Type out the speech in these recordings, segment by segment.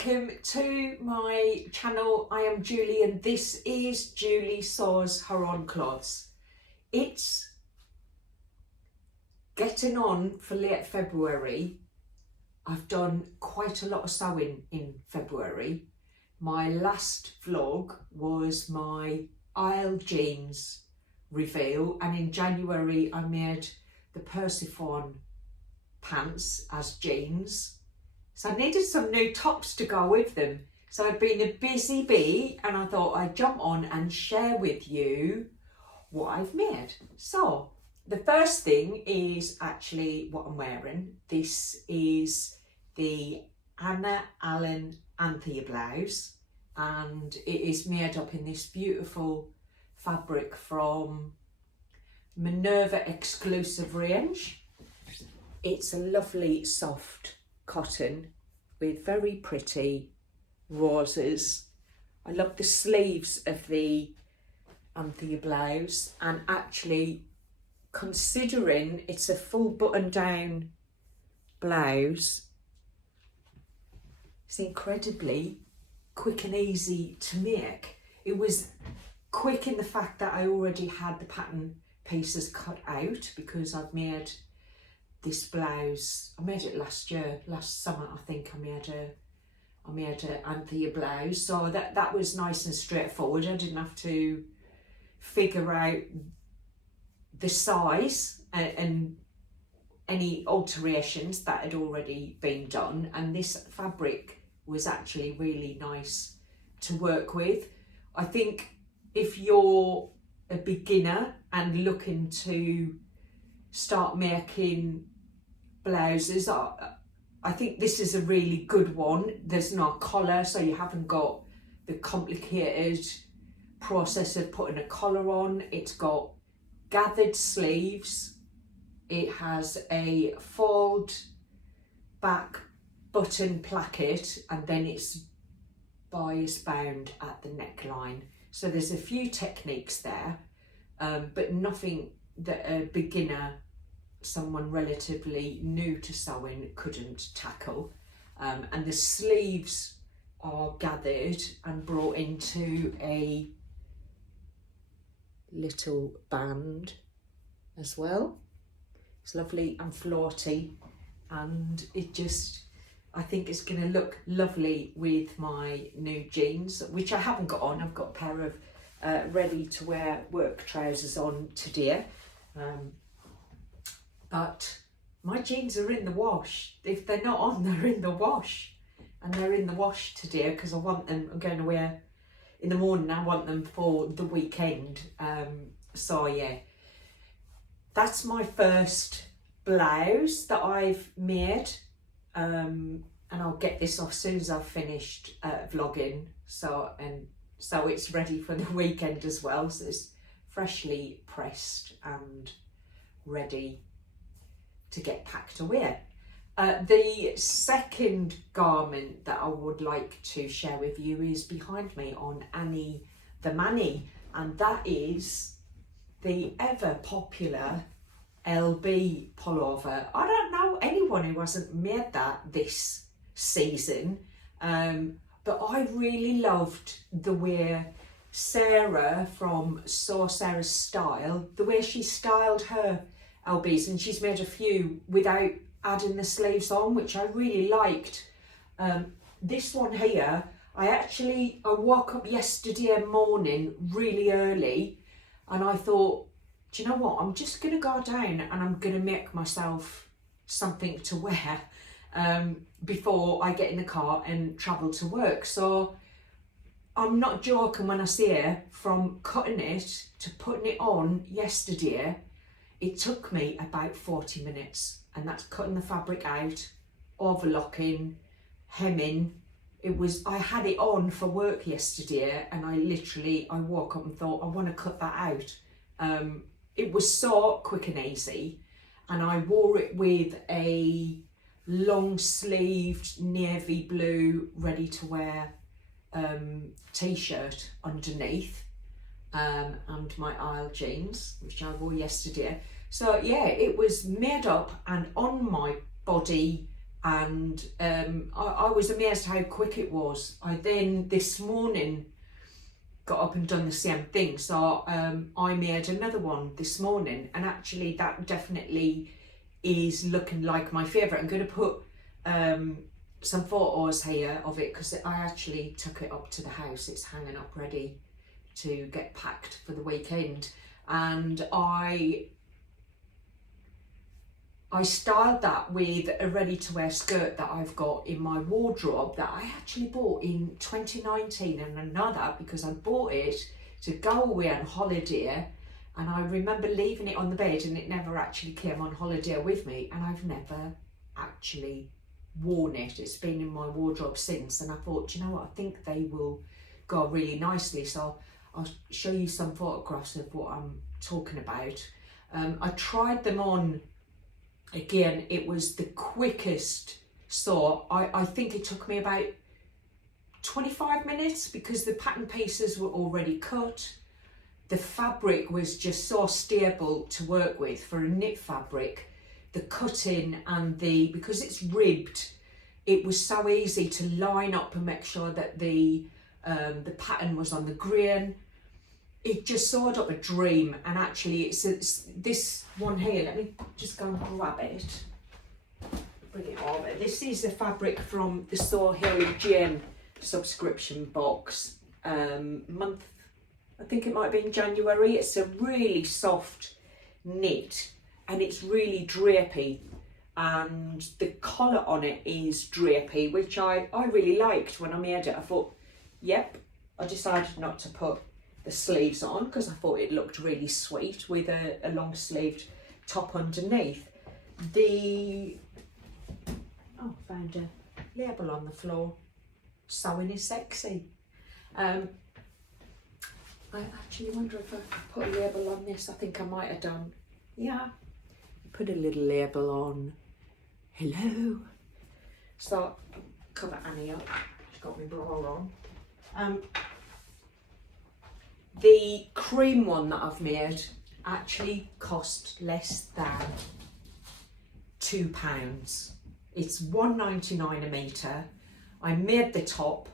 welcome to my channel. I am Julie and this is Julie Sews Her Own Clothes. It's getting on for late February. I've done quite a lot of sewing in February. My last vlog was my aisle jeans reveal, and in January I made the Persephone pants as jeans. So I needed some new tops to go with them. So I've been a busy bee and I thought I'd jump on and share with you what I've made. So the first thing is actually what I'm wearing. This is the Anna Allen Anthia Blouse, and it is made up in this beautiful fabric from Minerva exclusive range. It's a lovely soft cotton with very pretty roses. I love the sleeves of the Anthia blouse, and actually considering it's a full button down blouse, it's incredibly quick and easy to make. It was quick in the fact that I already had the pattern pieces cut out because I've made this blouse. I made it last summer I think. I made a Anthia blouse, so that was nice and straightforward. I didn't have to figure out the size and any alterations that had already been done, and this fabric was actually really nice to work with. I think if you're a beginner and looking to start making blouses, I think this is a really good one. There's no collar, so you haven't got the complicated process of putting a collar on. It's got gathered sleeves. It has a fold back button placket, and then it's bias bound at the neckline. So there's a few techniques there, but nothing that a beginner, someone relatively new to sewing, couldn't tackle. And the sleeves are gathered and brought into a little band as well. It's lovely and floaty, and it just, I think it's going to look lovely with my new jeans, which I haven't got on. I've got a pair of ready to wear work trousers on today. But my jeans are in the wash. If they're not on, they're in the wash. And they're in the wash today because I want them, I'm going to wear in the morning, I want them for the weekend. So yeah, that's my first blouse that I've made. And I'll get this off as soon as I've finished vlogging. So it's ready for the weekend as well. So it's freshly pressed and ready to get packed away. The second garment that I would like to share with you is behind me on Annie the Manny, and that is the ever popular LB pullover. I don't know anyone who hasn't made that this season, but I really loved the way Sarah from Sew Sarah's Style, the way she styled her LBs, and she's made a few without adding the sleeves on, which I really liked. This one here, I woke up yesterday morning really early and I thought, do you know what, I'm just going to go down and I'm going to make myself something to wear before I get in the car and travel to work. So I'm not joking when I say, from cutting it to putting it on yesterday, it took me about 40 minutes, and that's cutting the fabric out, overlocking, hemming. I had it on for work yesterday, and I woke up and thought, I want to cut that out. It was so quick and easy, and I wore it with a long sleeved navy blue ready to wear t-shirt underneath, and my aisle jeans, which I wore yesterday. So yeah, it was made up and on my body and I was amazed how quick it was. I then this morning got up and done the same thing, so I made another one this morning, and actually that definitely is looking like my favourite. I'm going to put some photos here of it because I actually took it up to the house. It's hanging up ready to get packed for the weekend, and I styled that with a ready-to-wear skirt that I've got in my wardrobe that I actually bought in 2019, and another because I bought it to go away on holiday, and I remember leaving it on the bed and it never actually came on holiday with me, and I've never actually worn it. It's been in my wardrobe since, and I thought, you know what, I think they will go really nicely. So I'll show you some photographs of what I'm talking about. I tried them on. Again, it was the quickest, so I think it took me about 25 minutes because the pattern pieces were already cut. The fabric was just so stable to work with for a knit fabric. The cutting and because it's ribbed, it was so easy to line up and make sure that the pattern was on the grain. It just sewed up a dream, and actually it's this one here. Let me just go and grab it, bring it over. This is the fabric from the Sew Hill Gem subscription box month, I think it might be in January. It's a really soft knit and it's really drapey, and the collar on it is drapey, which I really liked when I made it. I thought, yep. I decided not to put the sleeves on because I thought it looked really sweet with a long sleeved top underneath. Found a label on the floor. Sewing is sexy. I actually wonder if I put a label on this. I think I might have done. Yeah, put a little label on. Hello. So cover Annie up. She's got my bra on. The cream one that I've made actually cost less than £2. It's £1.99 a metre. I made the top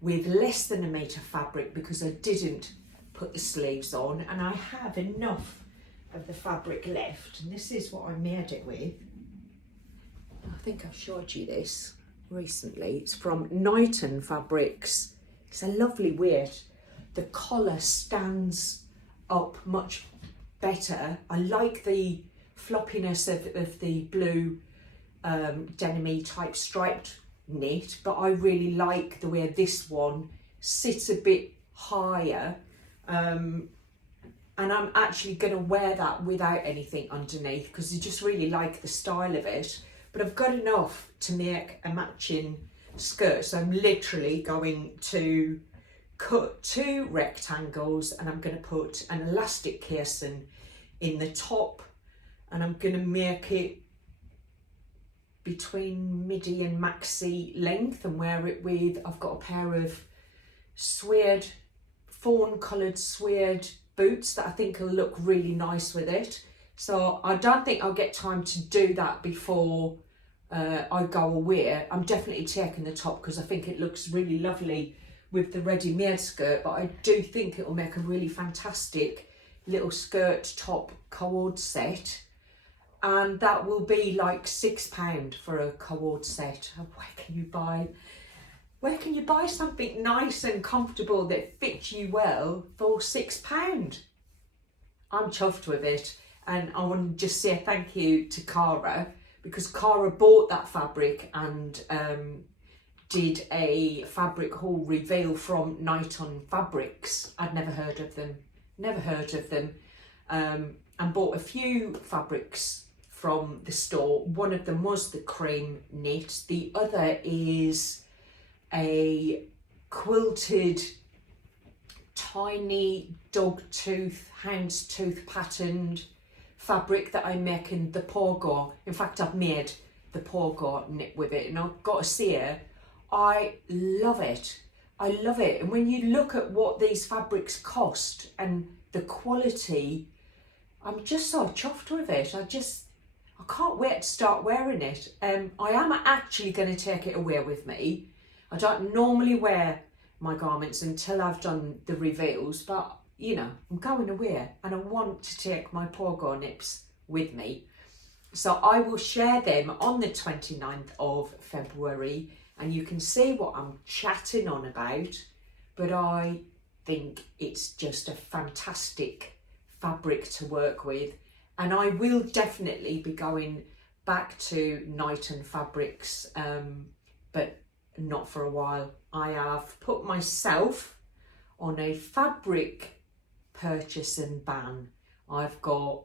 with less than a metre fabric because I didn't put the sleeves on, and I have enough of the fabric left, and this is what I made it with. I think I've showed you this recently. It's from Knighton fabrics. It's a lovely weight. The collar stands up much better. I like the floppiness of the blue denim-y type striped knit, but I really like the way this one sits a bit higher, and I'm actually going to wear that without anything underneath because I just really like the style of it. But I've got enough to make a matching skirt, so I'm literally going to cut 2 rectangles, and I'm going to put an elastic casing in the top, and I'm going to make it between midi and maxi length and wear it with, I've got a pair of suede, fawn coloured suede boots that I think will look really nice with it. So I don't think I'll get time to do that before I go away. I'm definitely taking the top because I think it looks really lovely with the ready-made skirt, but I do think it will make a really fantastic little skirt top cord set, and that will be like £6 for a cord set. Where can you buy something nice and comfortable that fits you well for £6? I'm chuffed with it, and I want to just say thank you to Cara, because Cara bought that fabric and did a fabric haul reveal from Knighton Fabrics. I'd never heard of them, and bought a few fabrics from the store. One of them was the cream knit, the other is a quilted tiny dog tooth, houndstooth patterned fabric that I make in the pogo. In fact, I've made the pogo knit with it, and I've got to say, I love it. I love it. And when you look at what these fabrics cost and the quality, I'm just so chuffed with it. I can't wait to start wearing it. I am actually going to take it away with me. I don't normally wear my garments until I've done the reveals, but you know, I'm going away and I want to take my pogo nips with me. So I will share them on the 29th of February and you can see what I'm chatting on about, but I think it's just a fantastic fabric to work with, and I will definitely be going back to Knighton fabrics, but not for a while. I have put myself on a fabric purchase and ban. I've got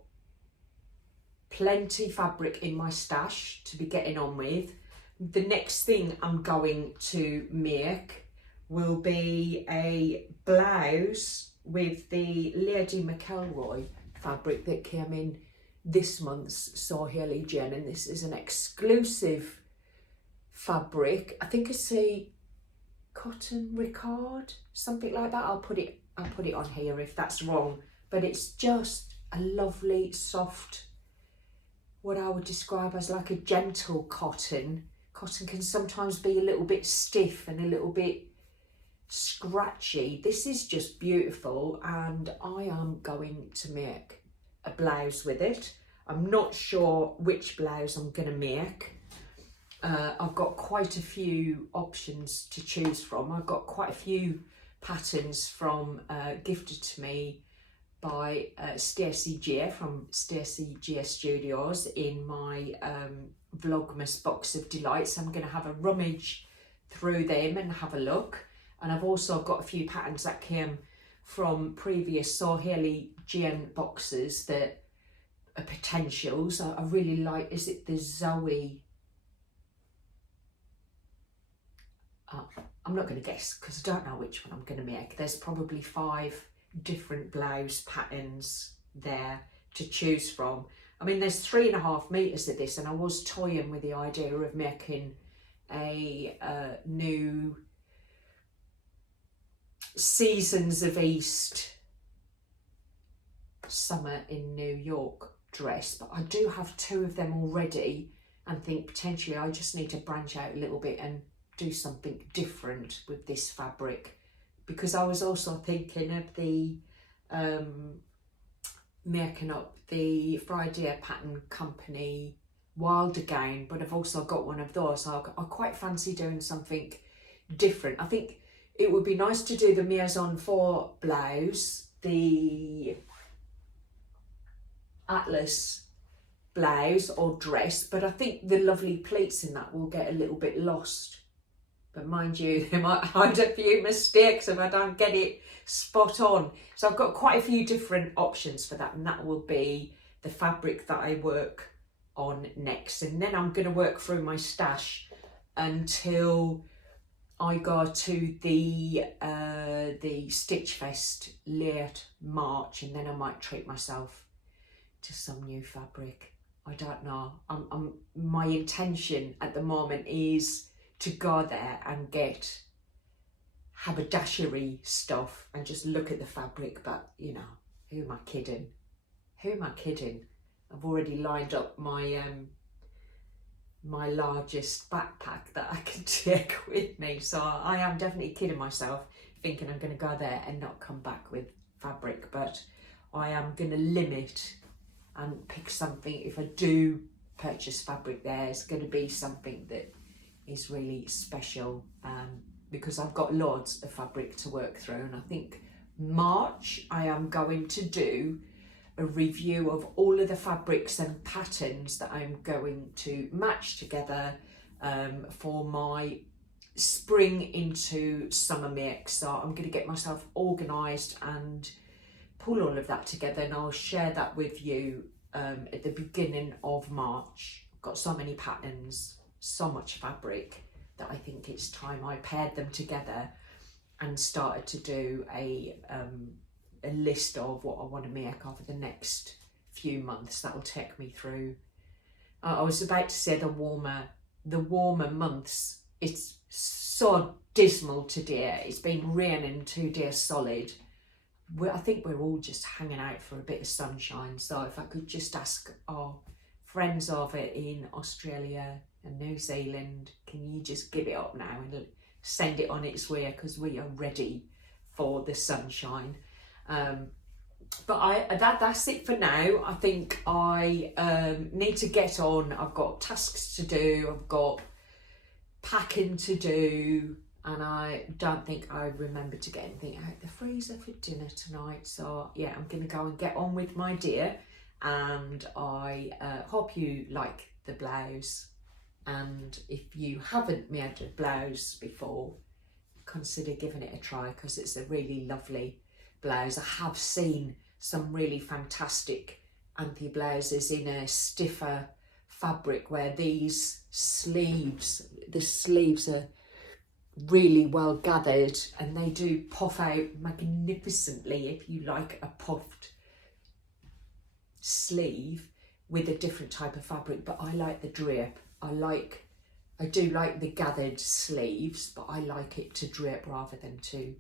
plenty fabric in my stash to be getting on with. The next thing I'm going to make will be a blouse with the Lady McElroy fabric that came in this month's Saheli Jen, and this is an exclusive fabric. I think it's a cotton ricard, something like that. I'll put it on here if that's wrong, but it's just a lovely soft, what I would describe as like a gentle cotton. Cotton can sometimes be a little bit stiff and a little bit scratchy. This is just beautiful, and I am going to make a blouse with it. I'm not sure which blouse I'm going to make. I've got quite a few options to choose from. I've got quite a few patterns from gifted to me by Stacey G from Stacey G Studios in my Vlogmas box of delights. I'm going to have a rummage through them and have a look. And I've also got a few patterns that came from previous Saheli Gian boxes that are potentials. I really like, is it the Zoe? I'm not going to guess because I don't know which one I'm going to make. There's probably 5 different blouse patterns there to choose from. I mean, there's 3.5 meters of this, and I was toying with the idea of making a new Seasons of East summer in New York dress, but I do have 2 of them already and think potentially I just need to branch out a little bit and do something different with this fabric, because I was also thinking of the making up the Friday Pattern Company Wilder gown, but I've also got one of those, so I quite fancy doing something different. I think it would be nice to do the Maison 4 blouse, the Atlas blouse or dress, but I think the lovely pleats in that will get a little bit lost. But mind you, they might hide a few mistakes if I don't get it spot on. So I've got quite a few different options for that, and that will be the fabric that I work on next. And then I'm going to work through my stash until I go to the Stitch Fest late March, and then I might treat myself to some new fabric. I don't know. My intention at the moment is to go there and get haberdashery stuff and just look at the fabric, but you know, who am I kidding? Who am I kidding? I've already lined up my my largest backpack that I can take with me, so I am definitely kidding myself thinking I'm going to go there and not come back with fabric, but I am going to limit and pick something. If I do purchase fabric there, it's going to be something that is really special, because I've got loads of fabric to work through, and I think March I am going to do a review of all of the fabrics and patterns that I'm going to match together for my spring into summer mix. So I'm going to get myself organised and pull all of that together, and I'll share that with you at the beginning of March. I've got so many patterns, so much fabric, that I think it's time I paired them together and started to do a list of what I want to make over the next few months. That'll take me through, I was about to say the warmer months. It's so dismal today. It's been raining 2 days solid. I think we're all just hanging out for a bit of sunshine. So if I could just ask our friends of it in Australia and New Zealand, can you just give it up now and send it on its way, because we are ready for the sunshine. But that's it for now. I think I need to get on. I've got tasks to do, I've got packing to do, and I don't think I remember to get anything out the freezer for dinner tonight. So yeah, I'm going to go and get on with my dear, and I hope you like the blouse. And if you haven't made a blouse before, consider giving it a try, because it's a really lovely blouse. I have seen some really fantastic Anthia blouses in a stiffer fabric where these sleeves, the sleeves are really well gathered, and they do puff out magnificently if you like a puffed sleeve with a different type of fabric. But I like the drape. I do like the gathered sleeves, but I like it to drape rather than to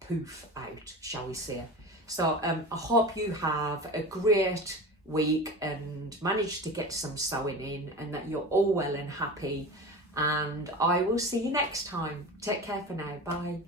poof out, shall we say. So I hope you have a great week and manage to get some sewing in, and that you're all well and happy. And I will see you next time. Take care for now. Bye.